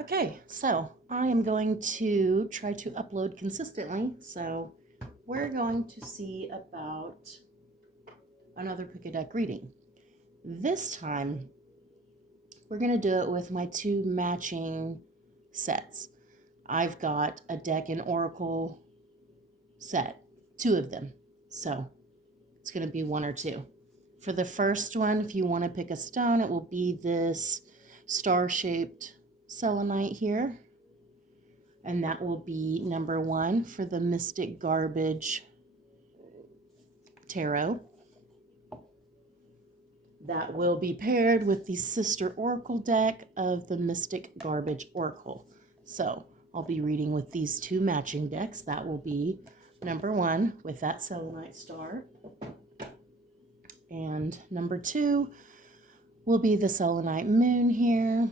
Okay, so I am going to try to upload consistently. So we're going to see about another pick a deck reading. This time, we're going to do it with my two matching sets. I've got a deck and oracle set, two of them. So it's going to be one or two. For the first one, if you want to pick a stone, it will be this star-shaped selenite here. And that will be number 1 for the Mystic Garbage Tarot. That will be paired with the sister oracle deck of the Mystic Garbage Oracle. So I'll be reading with these two matching decks. That will be number 1 with that selenite star. And number 2 will be the selenite moon here.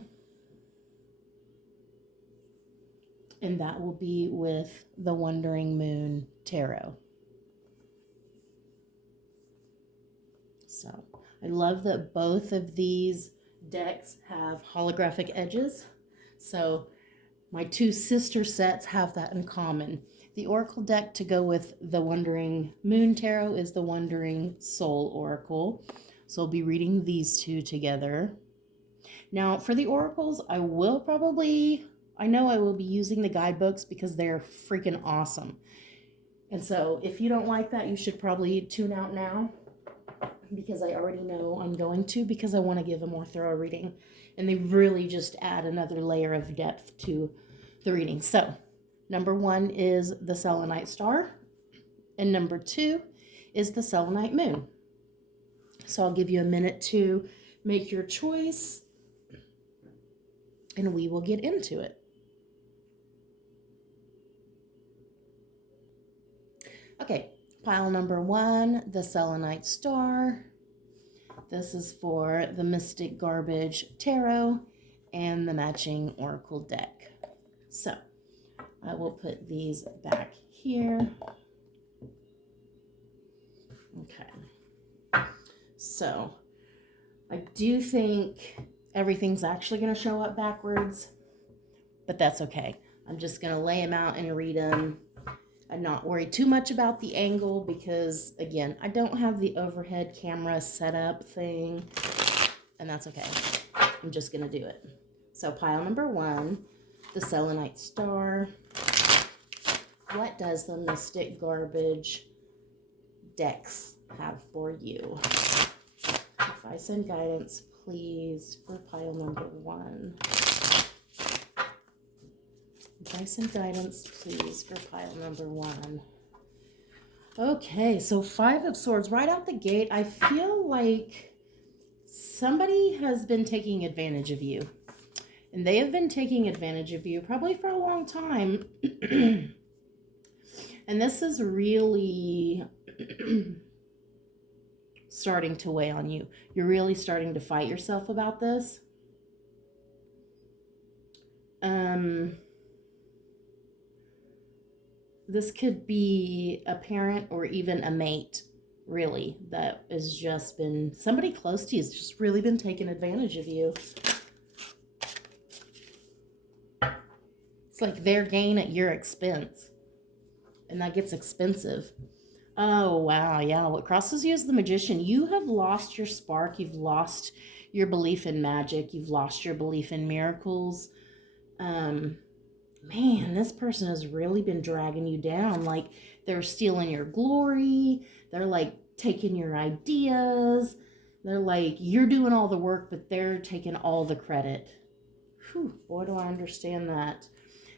And that will be with the Wandering Moon Tarot. So I love that both of these decks have holographic edges. So my two sister sets have that in common. The Oracle deck to go with the Wandering Moon Tarot is the Wandering Soul Oracle. So I'll be reading these two together. Now for the oracles, I know I will be using the guidebooks because they're freaking awesome. And so if you don't like that, you should probably tune out now, because I already know I'm going to, because I want to give a more thorough reading. And they really just add another layer of depth to the reading. So number 1 is the selenite star, and number 2 is the selenite moon. So I'll give you a minute to make your choice, and we will get into it. Okay, pile number 1, the selenite star. This is for the Mystic Garbage Tarot and the matching oracle deck. So I will put these back here. Okay. So I do think everything's actually going to show up backwards, but that's okay. I'm just going to lay them out and read them and not worry too much about the angle, because again, I don't have the overhead camera setup thing, and that's okay. I'm just gonna do it. So pile number 1, the selenite star. What does the Mystic Garbage decks have for you? Advice and guidance, please, for pile number 1. Advice and guidance, please, for pile number 1. Okay, so 5 of Swords. Right out the gate, I feel like somebody has been taking advantage of you. And they have been taking advantage of you probably for a long time. And this is really starting to weigh on you. You're really starting to fight yourself about this. This could be a parent or even a mate, really, that has just been, somebody close to you has just really been taking advantage of you. It's like their gain at your expense. And that gets expensive. Oh, wow, yeah. What crosses you is the Magician. You have lost your spark. You've lost your belief in magic. You've lost your belief in miracles. Man, this person has really been dragging you down. Like, they're stealing your glory. They're like taking your ideas. They're like, you're doing all the work, but they're taking all the credit. Whew, boy, do I understand that.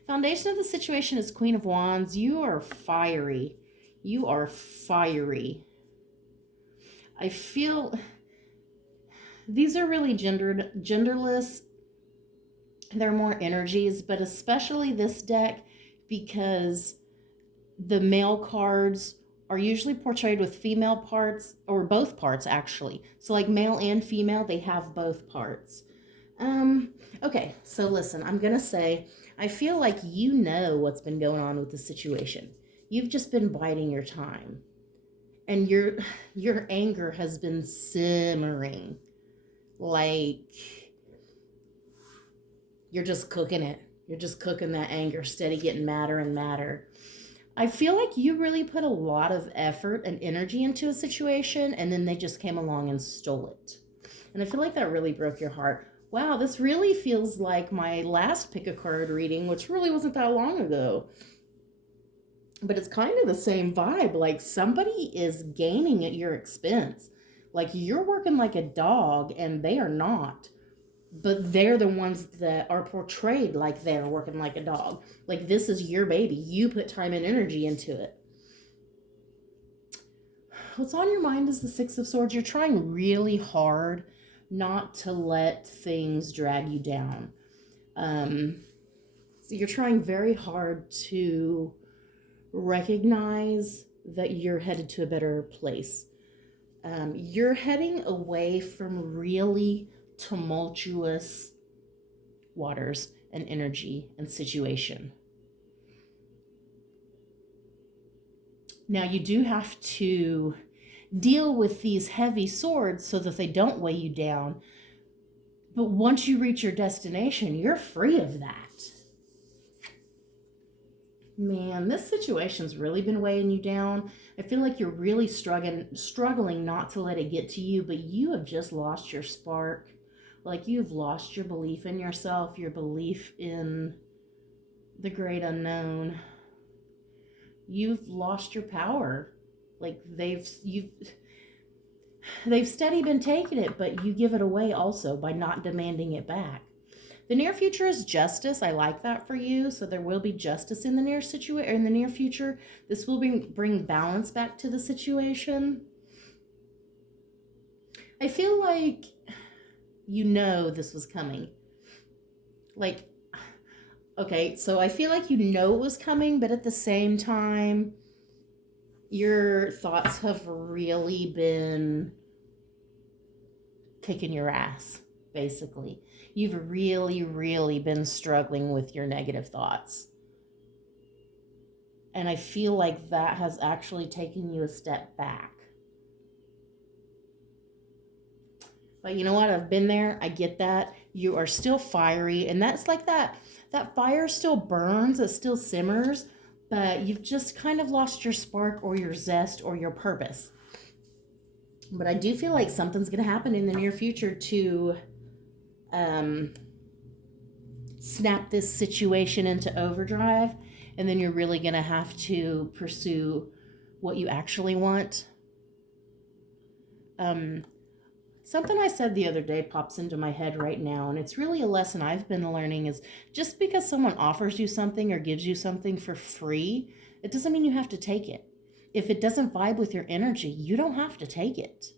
Foundation of the situation is Queen of Wands. You are fiery. You are fiery. I feel these are really genderless. They're more energies, but especially this deck, because the male cards are usually portrayed with female parts, or both parts actually. So like male and female, they have both parts. Okay, so listen, I'm gonna say, I feel like you know what's been going on with the situation. You've just been biding your time. And your anger has been simmering. Like, You're just cooking it. You're just cooking that anger, steady getting madder and madder. I feel like you really put a lot of effort and energy into a situation, and then they just came along and stole it. And I feel like that really broke your heart. Wow, this really feels like my last pick a card reading, which really wasn't that long ago. But it's kind of the same vibe. Like somebody is gaining at your expense. Like you're working like a dog, and they are not. But they're the ones that are portrayed like they're working like a dog. Like this is your baby. You put time and energy into it. What's on your mind is the Six of Swords. You're trying really hard not to let things drag you down. So you're trying very hard to recognize that you're headed to a better place. You're heading away from really tumultuous waters and energy and situation. Now, you do have to deal with these heavy swords so that they don't weigh you down. But once you reach your destination, you're free of that. Man, this situation's really been weighing you down. I feel like you're really struggling not to let it get to you, but you have just lost your spark. Like you've lost your belief in yourself, your belief in the great unknown. You've lost your power. Like they've steady been taking it, but you give it away also by not demanding it back. The near future is justice. I like that for you. So there will be justice in the near future. This will bring balance back to the situation. I feel like you know this was coming. Like, okay, so I feel like you know it was coming, but at the same time, your thoughts have really been kicking your ass, basically. You've really, really been struggling with your negative thoughts. And I feel like that has actually taken you a step back. But you know what? I've been there. I get that. You are still fiery. And that's like that fire still burns. It still simmers. But you've just kind of lost your spark or your zest or your purpose. But I do feel like something's going to happen in the near future to snap this situation into overdrive, and then you're really going to have to pursue what you actually want. Something I said the other day pops into my head right now, and it's really a lesson I've been learning is just because someone offers you something or gives you something for free, it doesn't mean you have to take it. If it doesn't vibe with your energy, you don't have to take it.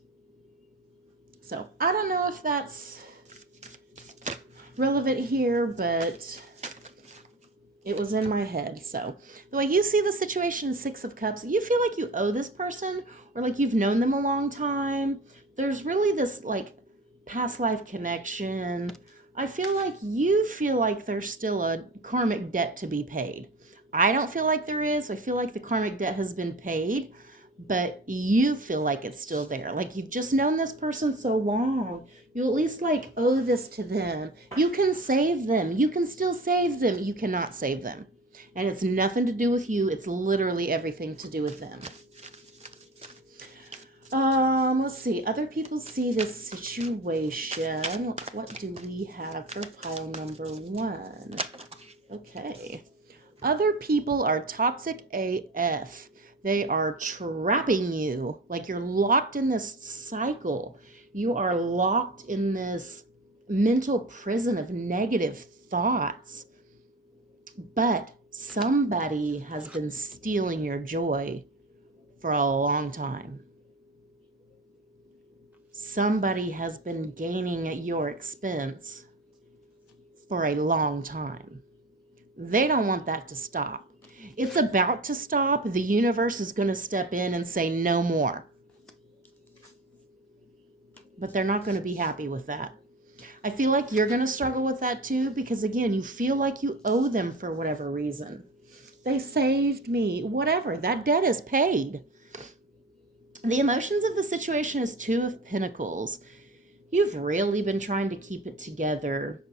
So I don't know if that's relevant here, but it was in my head. So the way you see the situation is Six of Cups. You feel like you owe this person, or like you've known them a long time. There's really this like past life connection. I feel like you feel like there's still a karmic debt to be paid. I don't feel like there is. I feel like the karmic debt has been paid, but you feel like it's still there. Like you've just known this person so long. You at least like owe this to them. You can save them. You can still save them. You cannot save them. And it's nothing to do with you. It's literally everything to do with them. Let's see. Other people see this situation. What do we have for pile number 1? Okay. Other people are toxic AF. They are trapping you. Like you're locked in this cycle. You are locked in this mental prison of negative thoughts. But somebody has been stealing your joy for a long time. Somebody has been gaining at your expense for a long time. They don't want that to stop. It's about to stop. The universe is going to step in and say no more. But they're not going to be happy with that. I feel like you're going to struggle with that too, because again, you feel like you owe them for whatever reason. They saved me, whatever. That debt is paid. The emotions of the situation is Two of Pentacles. You've really been trying to keep it together.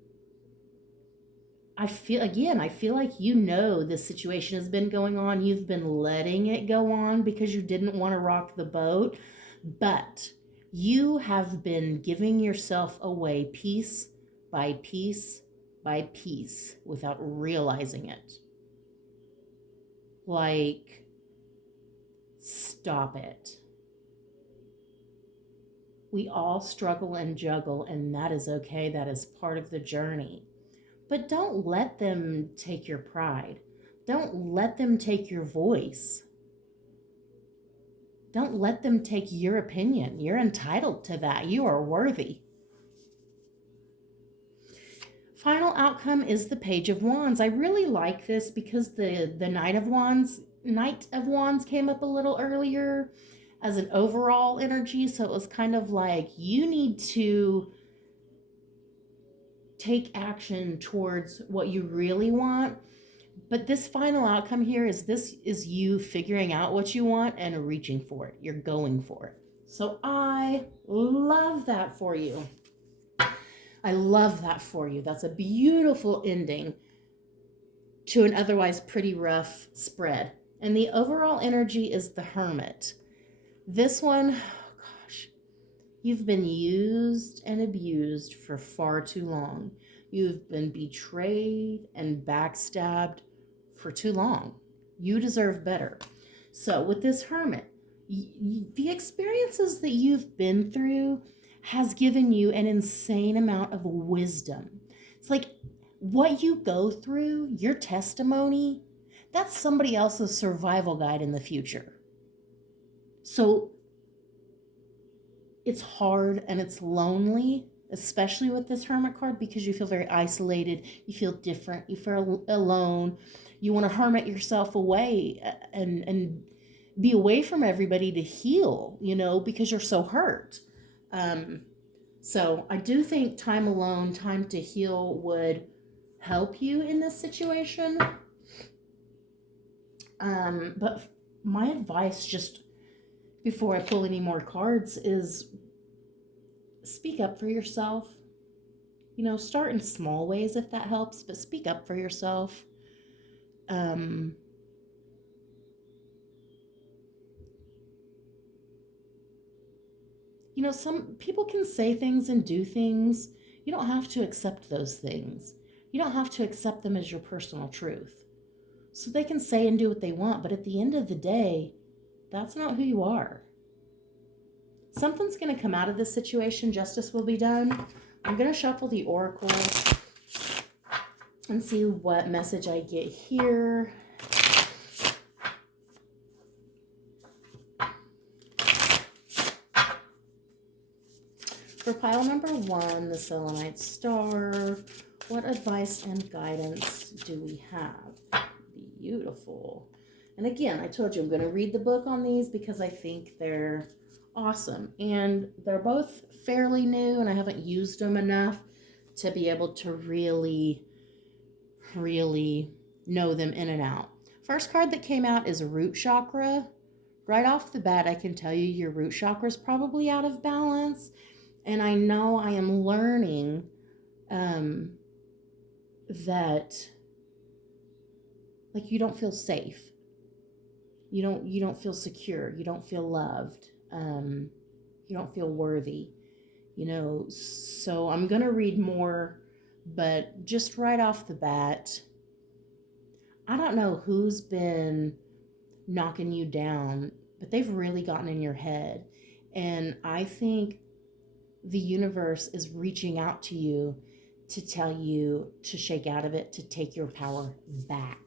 I feel like you know this situation has been going on. You've been letting it go on because you didn't want to rock the boat, but you have been giving yourself away piece by piece by piece without realizing it. Like, stop it. We all struggle and juggle, and that is okay. That is part of the journey. But don't let them take your pride. Don't let them take your voice. Don't let them take your opinion. You're entitled to that. You are worthy. Final outcome is the Page of Wands. I really like this because the Knight of Wands came up a little earlier as an overall energy. So it was kind of like you need to take action towards what you really want. But this final outcome here is you figuring out what you want and reaching for it. You're going for it. So I love that for you. I love that for you. That's a beautiful ending to an otherwise pretty rough spread. And the overall energy is the Hermit. This one, oh gosh, you've been used and abused for far too long. You've been betrayed and backstabbed for too long. You deserve better. So with this Hermit, the experiences that you've been through has given you an insane amount of wisdom. It's like what you go through, your testimony, that's somebody else's survival guide in the future. So it's hard and it's lonely, especially with this Hermit card, because you feel very isolated, you feel different, you feel alone. You want to hermit yourself away and be away from everybody to heal, because you're so hurt. So I do think time alone, time to heal would help you in this situation. But my advice, just before I pull any more cards, is speak up for yourself. Start in small ways if that helps, but speak up for yourself. Some people can say things and do things. You don't have to accept those things. You don't have to accept them as your personal truth. So they can say and do what they want, but at the end of the day, that's not who you are. Something's going to come out of this situation. Justice will be done. I'm going to shuffle the oracle and see what message I get here. For pile number 1, the Selenite Star, what advice and guidance do we have? Beautiful. And again, I told you I'm going to read the book on these because I think they're awesome. And they're both fairly new, and I haven't used them enough to be able to really know them in and out. First card that came out is Root Chakra. Right off the bat, I can tell you your root chakra is probably out of balance. And I know I am learning that you don't feel safe. You don't feel secure. You don't feel loved. You don't feel worthy. So I'm going to read more, but just right off the bat, I don't know who's been knocking you down, but they've really gotten in your head. And I think the universe is reaching out to you to tell you to shake out of it, to take your power back.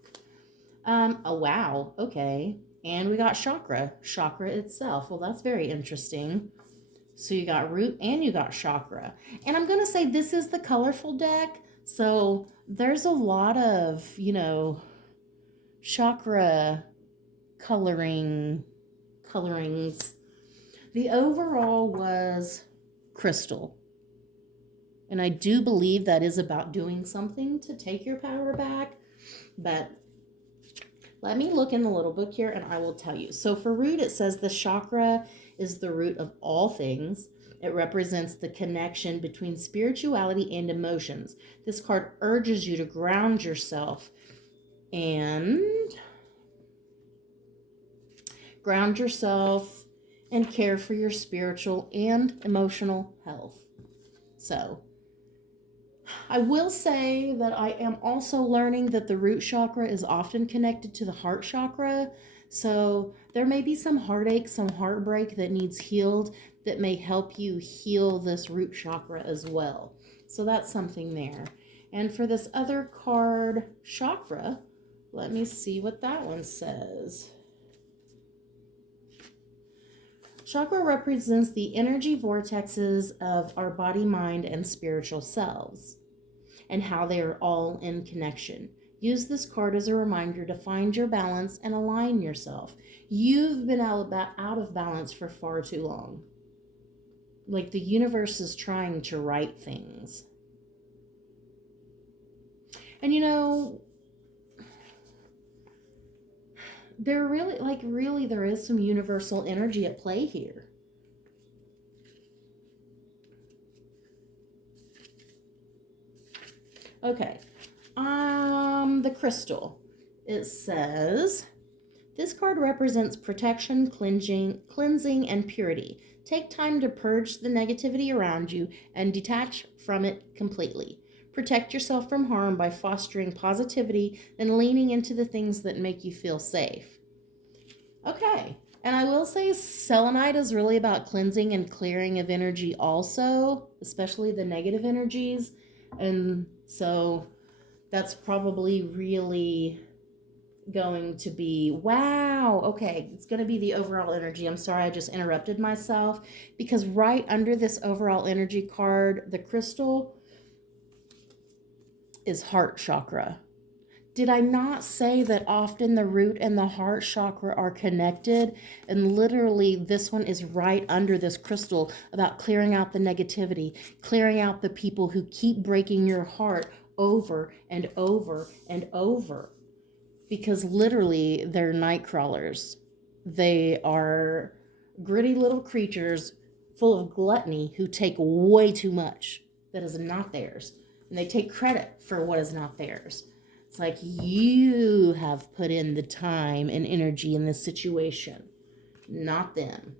Oh, wow. Okay. And we got chakra itself. Well, that's very interesting. So you got root and you got chakra. And I'm going to say this is the colorful deck. So there's a lot of, chakra colorings. The overall was crystal. And I do believe that is about doing something to take your power back. But let me look in the little book here and I will tell you. So for root, it says the chakra is the root of all things. It represents the connection between spirituality and emotions. This card urges you to ground yourself and care for your spiritual and emotional health. So, I will say that I am also learning that the root chakra is often connected to the heart chakra. So there may be some heartache, some heartbreak that needs healed that may help you heal this root chakra as well. So that's something there. And for this other card, chakra, let me see what that one says. Chakra represents the energy vortexes of our body, mind, and spiritual selves, and how they are all in connection. Use this card as a reminder to find your balance and align yourself. You've been out of balance for far too long. Like the universe is trying to right things. And there there is some universal energy at play here. Okay. The crystal. It says, this card represents protection, cleansing, and purity. Take time to purge the negativity around you and detach from it completely. Protect yourself from harm by fostering positivity and leaning into the things that make you feel safe. Okay. And I will say selenite is really about cleansing and clearing of energy also, especially the negative energies. And so that's probably really going to be, wow, okay, it's going to be the overall energy. I'm sorry, I just interrupted myself, because right under this overall energy card, the crystal is heart chakra. Did I not say that often the root and the heart chakra are connected? And literally this one is right under this crystal, about clearing out the negativity, clearing out the people who keep breaking your heart over and over and over. Because literally they're night crawlers. They are gritty little creatures full of gluttony who take way too much that is not theirs. And they take credit for what is not theirs. It's like, you have put in the time and energy in this situation, not them.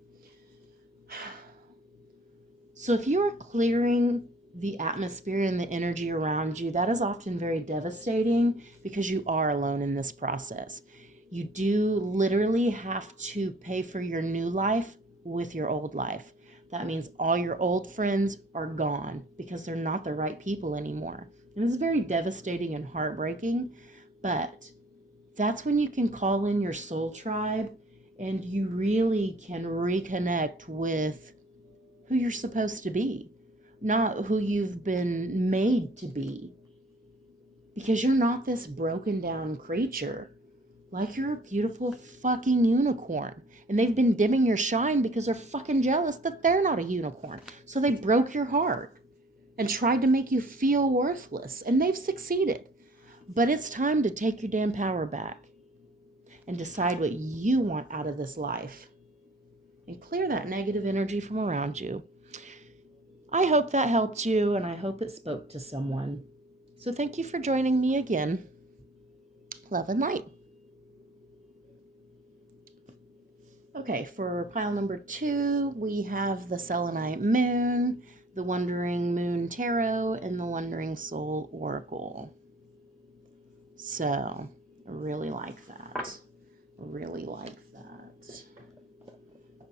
So if you are clearing the atmosphere and the energy around you, that is often very devastating, because you are alone in this process. You do literally have to pay for your new life with your old life. That means all your old friends are gone because they're not the right people anymore. And it's very devastating and heartbreaking, but that's when you can call in your soul tribe and you really can reconnect with who you're supposed to be, not who you've been made to be. Because you're not this broken down creature. Like, you're a beautiful fucking unicorn. And they've been dimming your shine because they're fucking jealous that they're not a unicorn. So they broke your heart and tried to make you feel worthless. And they've succeeded. But it's time to take your damn power back and decide what you want out of this life. And clear that negative energy from around you. I hope that helped you, and I hope it spoke to someone. So thank you for joining me again. Love and light. Okay, for pile number 2, we have the Selenite Moon, the Wandering Moon Tarot, and the Wandering Soul Oracle. So, I really like that. Really like that.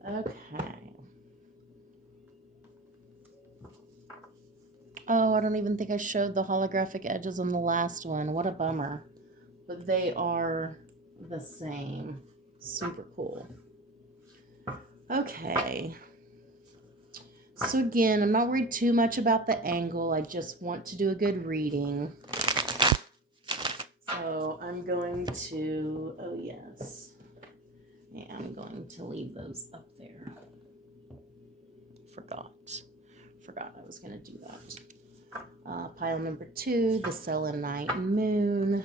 Okay. Oh, I don't even think I showed the holographic edges on the last one. What a bummer. But they are the same. Super cool. Okay. So again, I'm not worried too much about the angle. I just want to do a good reading. So I'm going to, oh yes. Yeah, I'm going to leave those up there. Forgot I was going to do that. Pile number 2, the Selenite Moon.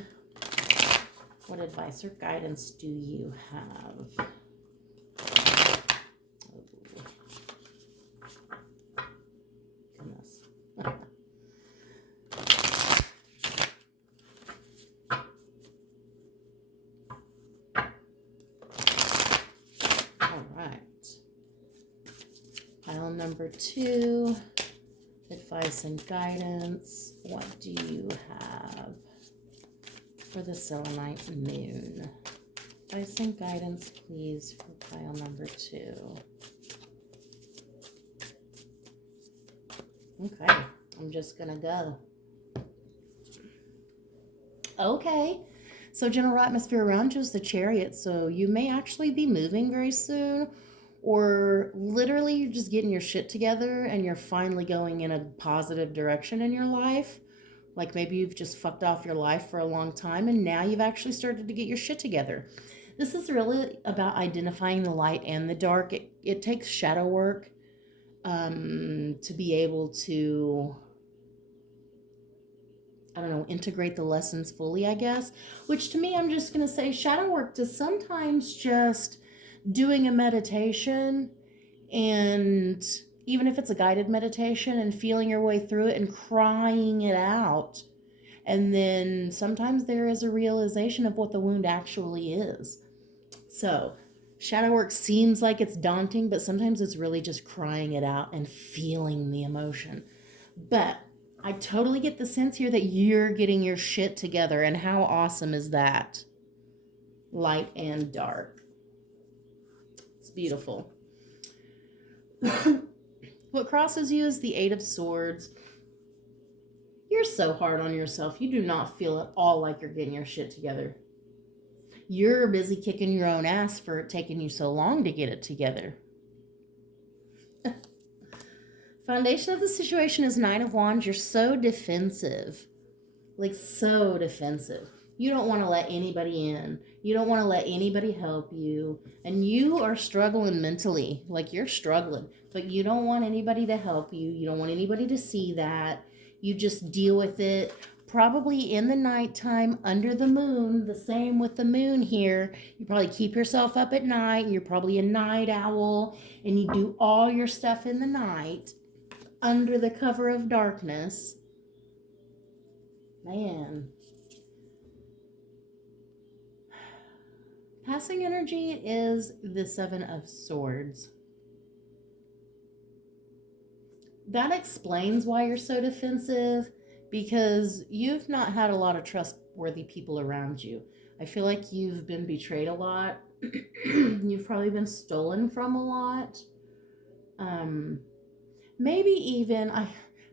What advice or guidance do you have? All right. Pile number 2, advice and guidance. What do you have for the Selenite moon? Advice and guidance, please, for pile number 2. Okay, I'm just going to go. Okay, so general atmosphere around you is the Chariot, so you may actually be moving very soon, or literally you're just getting your shit together and you're finally going in a positive direction in your life. Like maybe you've just fucked off your life for a long time and now you've actually started to get your shit together. This is really about identifying the light and the dark. It takes shadow work to be able to, I don't know, integrate the lessons fully, I guess. Which to me, I'm just going to say shadow work is sometimes just doing a meditation, and even if it's a guided meditation, and feeling your way through it and crying it out. And then sometimes there is a realization of what the wound actually is. So shadow work seems like it's daunting, but sometimes it's really just crying it out and feeling the emotion. But I totally get the sense here that you're getting your shit together, and how awesome is that? Light and dark. It's beautiful. What crosses you is the 8 of Swords. You're so hard on yourself. You do not feel at all like you're getting your shit together. You're busy kicking your own ass for it taking you so long to get it together. Foundation of the situation is 9 of Wands. You're so defensive. Like, so defensive. You don't want to let anybody in. You don't want to let anybody help you. And you are struggling mentally. Like, you're struggling. But you don't want anybody to help you. You don't want anybody to see that. You just deal with it. Probably in the nighttime, under the moon. The same with the moon here. You probably keep yourself up at night. And you're probably a night owl. And you do all your stuff in the night, under the cover of darkness. Man. Passing energy is the 7 of Swords. That explains why you're so defensive, because you've not had a lot of trustworthy people around you. I feel like you've been betrayed a lot. You've probably been stolen from a lot. Maybe even, I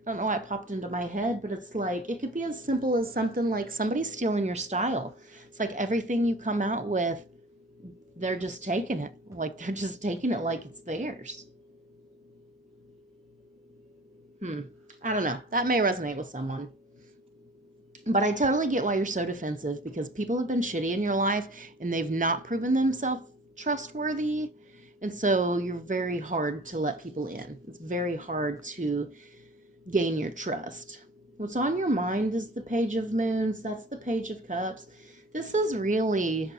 don't know why it popped into my head, but it's like, it could be as simple as something like somebody stealing your style. It's like everything you come out with, they're just taking it. Like, they're just taking it like it's theirs. I don't know. That may resonate with someone. But I totally get why you're so defensive, because people have been shitty in your life and they've not proven themselves trustworthy. And so you're very hard to let people in. It's very hard to gain your trust. What's on your mind is the Page of Moons. That's the Page of Cups. This is really,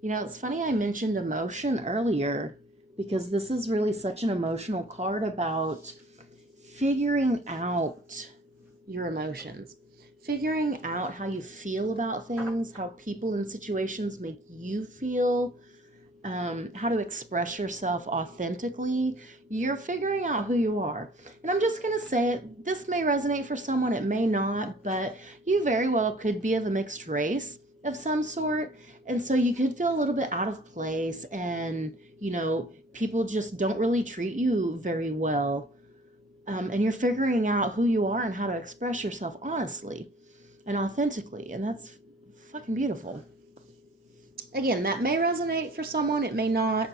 you know, it's funny I mentioned emotion earlier, because this is really such an emotional card about figuring out your emotions, figuring out how you feel about things, how people and situations make you feel, how to express yourself authentically. You're figuring out who you are. And I'm just going to say it, this may resonate for someone, it may not, but you very well could be of a mixed race of some sort. And so you could feel a little bit out of place, and, you know, people just don't really treat you very well. And you're figuring out who you are and how to express yourself honestly and authentically. And that's fucking beautiful. Again, that may resonate for someone, it may not.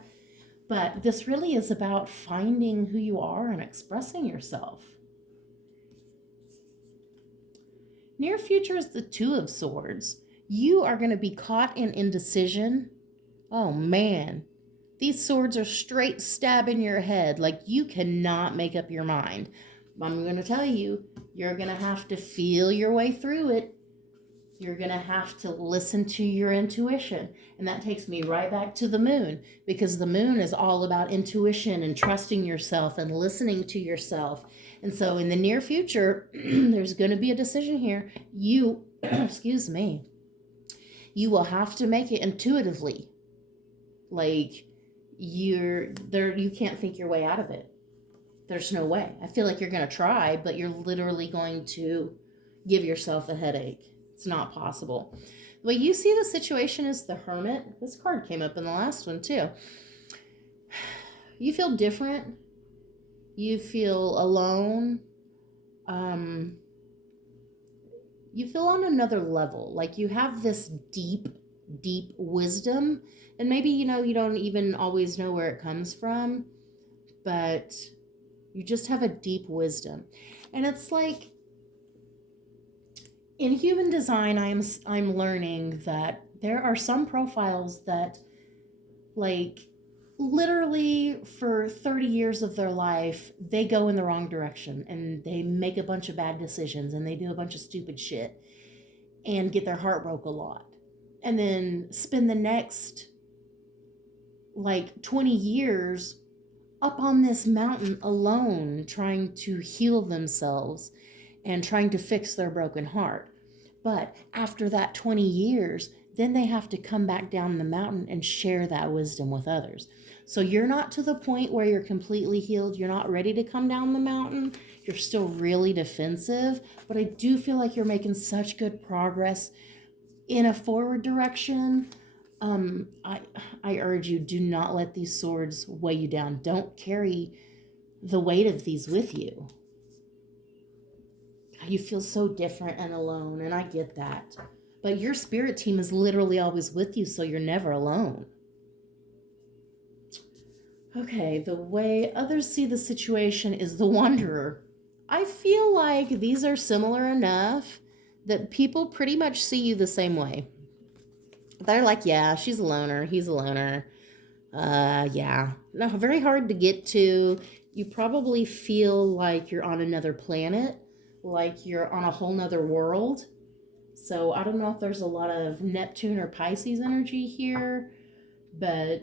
But this really is about finding who you are and expressing yourself. Near future is the 2 of Swords. You are going to be caught in indecision. Oh, man. These swords are straight stabbing your head. Like, you cannot make up your mind. I'm going to tell you, you're going to have to feel your way through it. You're going to have to listen to your intuition. And that takes me right back to the moon, because the moon is all about intuition and trusting yourself and listening to yourself. And so in the near future, there's going to be a decision here. You, excuse me, you will have to make it intuitively. Like you're there, you can't think your way out of it. There's no way. I feel like you're going to try, but you're literally going to give yourself a headache. It's not possible. The way you see the situation is the Hermit. This card came up in the last one too. You feel different. You feel alone. You feel on another level. Like you have this deep, deep wisdom. And maybe, you don't even always know where it comes from, but you just have a deep wisdom. And it's like, in human design, I'm learning that there are some profiles that, like, literally for 30 years of their life, they go in the wrong direction and they make a bunch of bad decisions and they do a bunch of stupid shit and get their heart broke a lot. And then spend the next, like, 20 years up on this mountain alone trying to heal themselves and trying to fix their broken heart. But after that 20 years, then they have to come back down the mountain and share that wisdom with others. So you're not to the point where you're completely healed. You're not ready to come down the mountain. You're still really defensive. But I do feel like you're making such good progress in a forward direction. I urge you, do not let these swords weigh you down. Don't carry the weight of these with you. You feel so different and alone, and I get that. But your spirit team is literally always with you, so you're never alone. Okay, the way others see the situation is the Wanderer. I feel like these are similar enough that people pretty much see you the same way. They're like, yeah, she's a loner, he's a loner. Yeah. No, very hard to get to. You probably feel like you're on another planet, like you're on a whole nother world. So I don't know if there's a lot of Neptune or Pisces energy here, but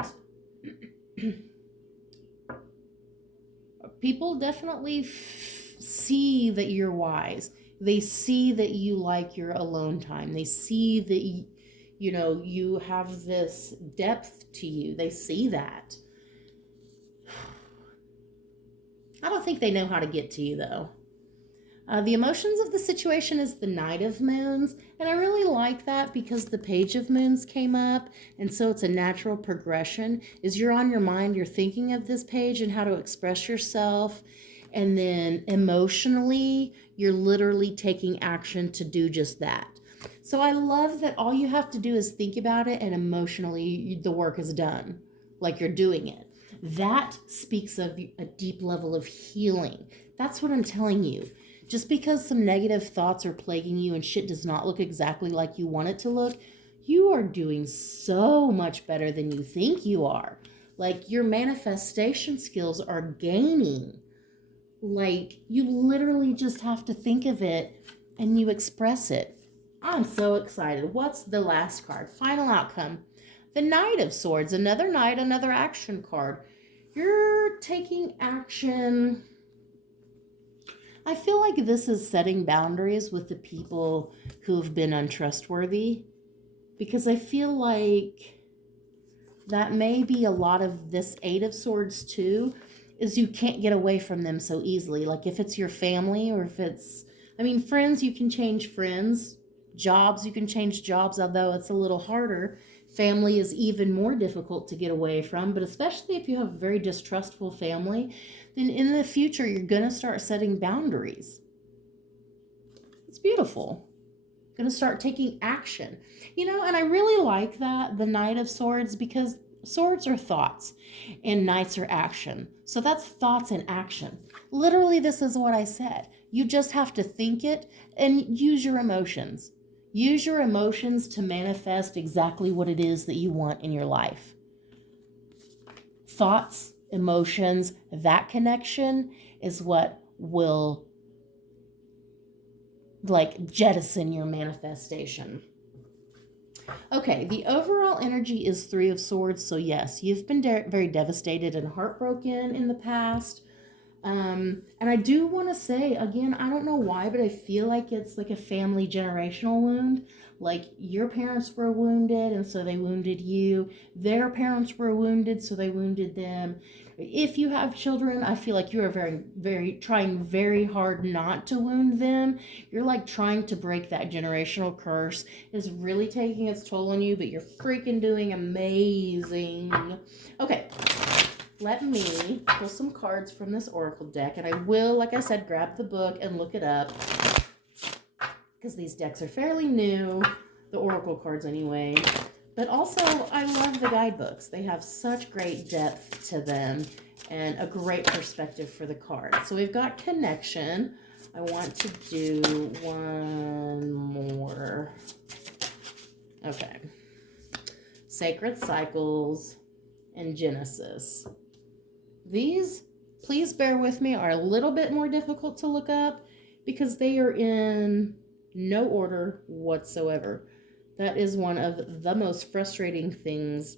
people definitely see that you're wise. They see that you like your alone time. They see that you have this depth to you. They see that. I don't think they know how to get to you, though. The emotions of the situation is the Knight of Moons, and I really like that because the Page of Moons came up, and so it's a natural progression. Is you're on your mind, you're thinking of this page and how to express yourself, and then emotionally, you're literally taking action to do just that. So I love that all you have to do is think about it, and emotionally, the work is done, like you're doing it. That speaks of a deep level of healing. That's what I'm telling you. Just because some negative thoughts are plaguing you and shit does not look exactly like you want it to look, you are doing so much better than you think you are. Like, your manifestation skills are gaining. Like, you literally just have to think of it and you express it. I'm so excited. What's the last card? Final outcome. The Knight of Swords. Another knight, another action card. You're taking action. I feel like this is setting boundaries with the people who have been untrustworthy, because I feel like that may be a lot of this Eight of Swords too, is you can't get away from them so easily. Like if it's your family or if it's, friends, you can change friends. Jobs, you can change jobs, although it's a little harder. Family is even more difficult to get away from, but especially if you have a very distrustful family, then in the future, you're going to start setting boundaries. It's beautiful. Going to start taking action. And I really like that, the Knight of Swords, because swords are thoughts and knights are action. So that's thoughts and action. Literally, this is what I said. You just have to think it and use your emotions. Use your emotions to manifest exactly what it is that you want in your life. Thoughts, emotions, that connection is what will like jettison your manifestation. Okay, the overall energy is Three of Swords. So yes, you've been very devastated and heartbroken in the past. And I do want to say again, I don't know why, but I feel like it's like a family generational wound. Like your parents were wounded, and so they wounded you. Their parents were wounded, so they wounded them. If you have children, I feel like you are very trying very hard not to wound them. You're like trying to break that generational curse. It's really taking its toll on you, but you're freaking doing amazing. Okay, let me pull some cards from this oracle deck, and I will, like I said, grab the book and look it up because these decks are fairly new, the oracle cards anyway. But also, I love the guidebooks. They have such great depth to them and a great perspective for the cards. So we've got connection. I want to do one more. Okay. Sacred cycles and Genesis. These, please bear with me, are a little bit more difficult to look up because they are in no order whatsoever. That is one of the most frustrating things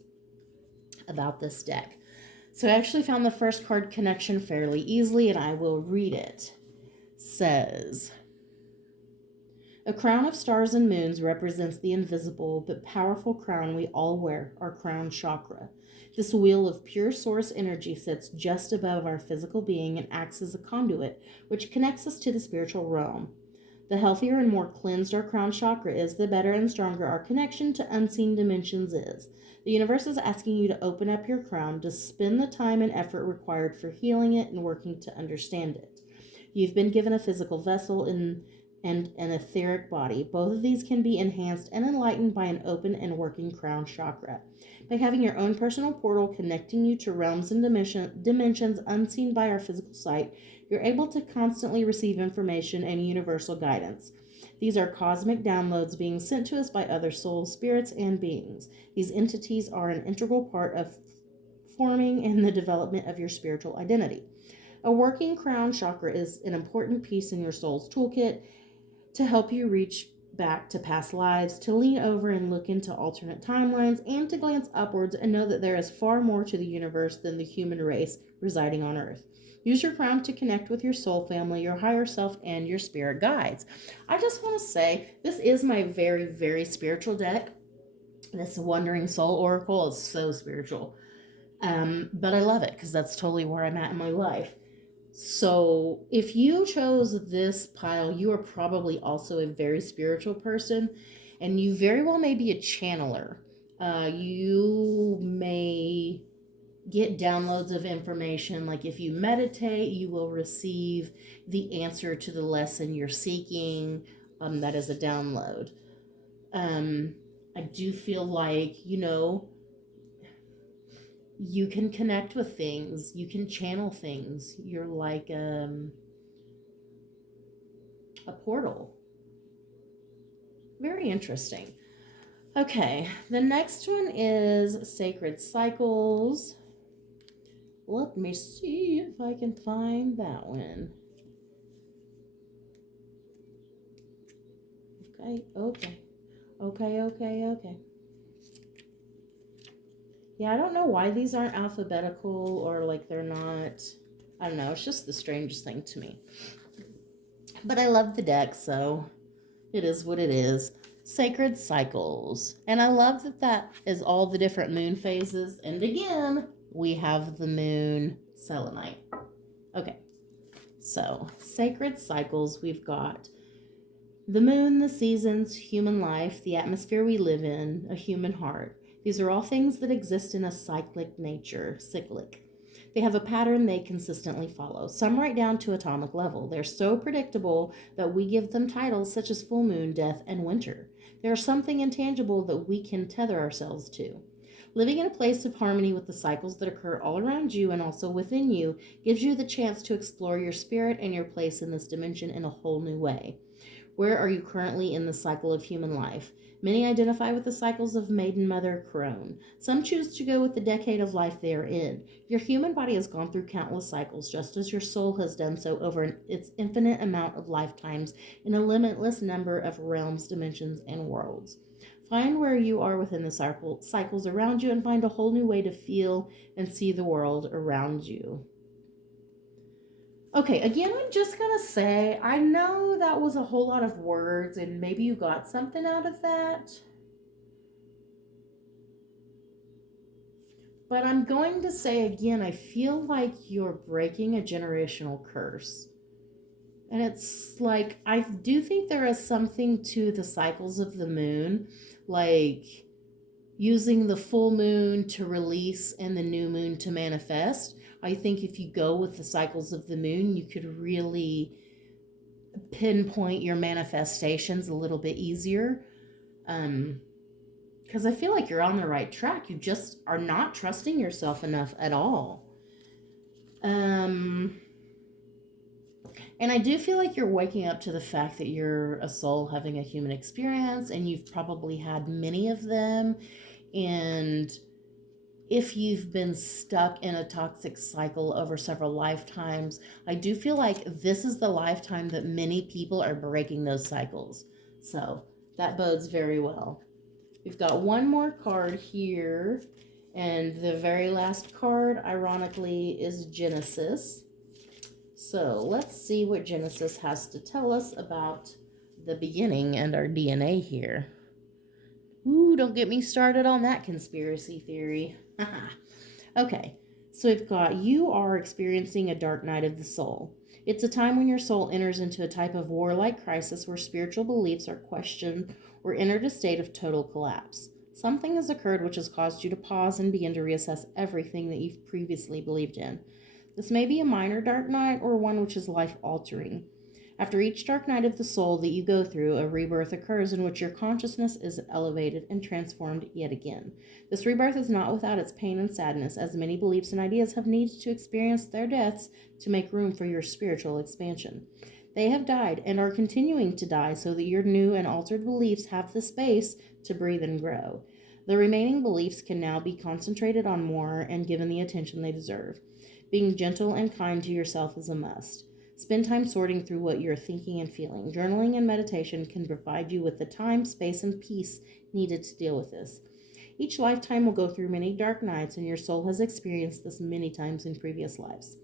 about this deck. So I actually found the first card, connection, fairly easily, and I will read it. Says, a crown of stars and moons represents the invisible but powerful crown we all wear, our crown chakra. This wheel of pure source energy sits just above our physical being and acts as a conduit, which connects us to the spiritual realm. The healthier and more cleansed our crown chakra is, the better and stronger our connection to unseen dimensions is. The universe is asking you to open up your crown, to spend the time and effort required for healing it and working to understand it. You've been given a physical vessel and an etheric body. Both of these can be enhanced and enlightened by an open and working crown chakra. By having your own personal portal connecting you to realms and dimensions unseen by our physical sight, you're able to constantly receive information and universal guidance. These are cosmic downloads being sent to us by other souls, spirits, and beings. These entities are an integral part of forming and the development of your spiritual identity. A working crown chakra is an important piece in your soul's toolkit to help you reach back to past lives, to lean over and look into alternate timelines, and to glance upwards and know that there is far more to the universe than the human race residing on Earth. Use your crown to connect with your soul family, your higher self, and your spirit guides. I just want to say, this is my very, very spiritual deck. This Wandering Soul Oracle is so spiritual. But I love it because that's totally where I'm at in my life. So if you chose this pile, you are probably also a very spiritual person, and you very well may be a channeler. You may get downloads of information. Like if you meditate, you will receive the answer to the lesson you're seeking. That is a download. I do feel like, you can connect with things, you can channel things. You're like a portal. Very interesting. Okay, the next one is Sacred Cycles. Let me see if I can find that one. Okay. Yeah, I don't know why these aren't alphabetical or like they're not. I don't know. It's just the strangest thing to me. But I love the deck, so it is what it is. Sacred Cycles. And I love that is all the different moon phases. And again, we have the moon Selenite. Okay. So, Sacred Cycles, we've got the moon, the seasons, human life, the atmosphere we live in, a human heart. These are all things that exist in a cyclic nature, cyclic. They have a pattern they consistently follow, some right down to atomic level. They're so predictable that we give them titles such as full moon, death, and winter. They are something intangible that we can tether ourselves to. Living in a place of harmony with the cycles that occur all around you and also within you gives you the chance to explore your spirit and your place in this dimension in a whole new way. Where are you currently in the cycle of human life? Many identify with the cycles of maiden, mother, crone. Some choose to go with the decade of life they are in. Your human body has gone through countless cycles, just as your soul has done so over its infinite amount of lifetimes in a limitless number of realms, dimensions, and worlds. Find where you are within the cycles around you and find a whole new way to feel and see the world around you. Okay, again, I'm just going to say, I know that was a whole lot of words, and maybe you got something out of that. But I'm going to say again, I feel like you're breaking a generational curse. And it's like, I do think there is something to the cycles of the moon, like using the full moon to release and the new moon to manifest. I think if you go with the cycles of the moon, you could really pinpoint your manifestations a little bit easier. Because I feel like you're on the right track. You just are not trusting yourself enough at all. And I do feel like you're waking up to the fact that you're a soul having a human experience, and you've probably had many of them. And if you've been stuck in a toxic cycle over several lifetimes, I do feel like this is the lifetime that many people are breaking those cycles. So that bodes very well. We've got one more card here, and the very last card, ironically, is Genesis. So let's see what Genesis has to tell us about the beginning and our DNA here. Ooh, don't get me started on that conspiracy theory. Okay, so we've got, you are experiencing a dark night of the soul. It's a time when your soul enters into a type of warlike crisis where spiritual beliefs are questioned or entered a state of total collapse. Something has occurred which has caused you to pause and begin to reassess everything that you've previously believed in. This may be a minor dark night or one which is life-altering. After each dark night of the soul that you go through, a rebirth occurs in which your consciousness is elevated and transformed yet again. This rebirth is not without its pain and sadness, as many beliefs and ideas have needed to experience their deaths to make room for your spiritual expansion. They have died and are continuing to die so that your new and altered beliefs have the space to breathe and grow. The remaining beliefs can now be concentrated on more and given the attention they deserve. Being gentle and kind to yourself is a must. Spend time sorting through what you're thinking and feeling. Journaling and meditation can provide you with the time, space, and peace needed to deal with this. Each lifetime will go through many dark nights, and your soul has experienced this many times in previous lives.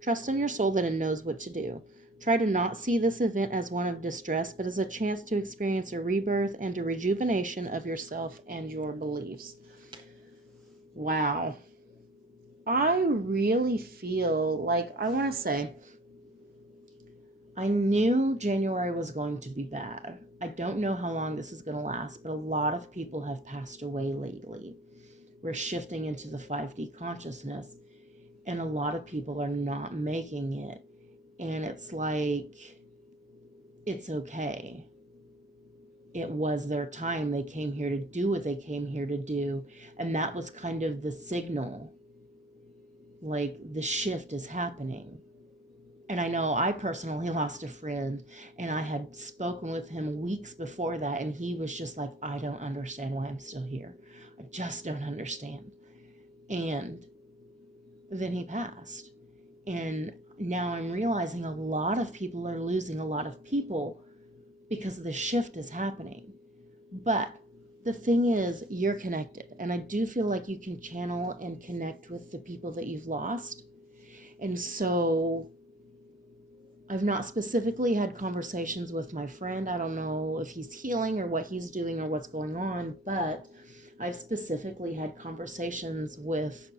Trust in your soul that it knows what to do. Try to not see this event as one of distress, but as a chance to experience a rebirth and a rejuvenation of yourself and your beliefs. Wow. I really feel like, I want to say, I knew January was going to be bad. I don't know how long this is going to last, but a lot of people have passed away lately. We're shifting into the 5D consciousness, and a lot of people are not making it. And it's like, it's okay. It was their time. They came here to do what they came here to do. And that was kind of the signal. Like, the shift is happening. And I know I personally lost a friend, and I had spoken with him weeks before that, and he was just like, I don't understand why I'm still here. I just don't understand. And then he passed. And now I'm realizing a lot of people are losing a lot of people because the shift is happening. But the thing is, you're connected. And I do feel like you can channel and connect with the people that you've lost. And so I've not specifically had conversations with my friend. I don't know if he's healing or what he's doing or what's going on, but I've specifically had conversations with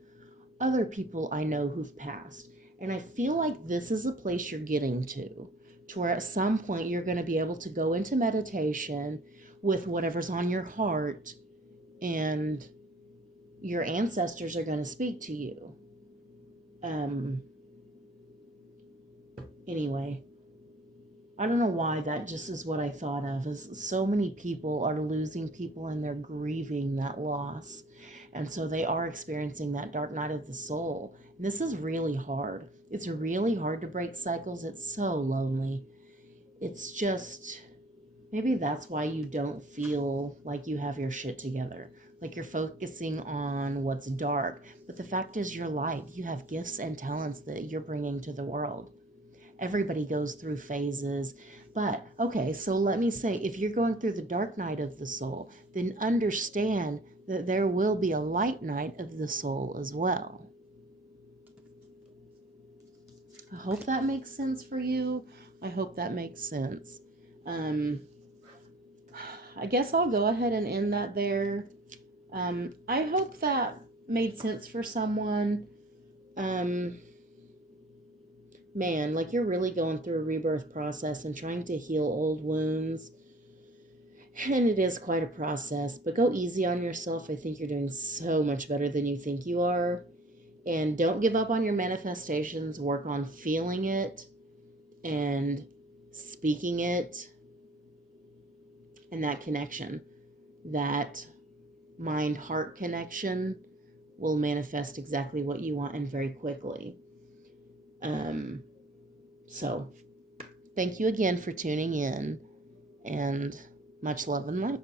other people I know who've passed. And I feel like this is a place you're getting to where at some point you're going to be able to go into meditation with whatever's on your heart, and your ancestors are going to speak to you. Anyway, I don't know why that just is what I thought of, is so many people are losing people and they're grieving that loss. And so they are experiencing that dark night of the soul. And this is really hard. It's really hard to break cycles. It's so lonely. It's just, Maybe that's why you don't feel like you have your shit together. Like you're focusing on what's dark. But the fact is, you're light. You have gifts and talents that you're bringing to the world. Everybody goes through phases. But okay, so let me say, if you're going through the dark night of the soul, then understand that there will be a light night of the soul as well. I hope that makes sense for you. I hope that makes sense. Um, I guess I'll go ahead and end that there. I hope that made sense for someone. Um, Man, like you're really going through a rebirth process and trying to heal old wounds. And it is quite a process, but go easy on yourself. I think you're doing so much better than you think you are. And don't give up on your manifestations. Work on feeling it and speaking it, and that connection, that mind heart connection will manifest exactly what you want and very quickly. So, thank you again for tuning in, and much love and light.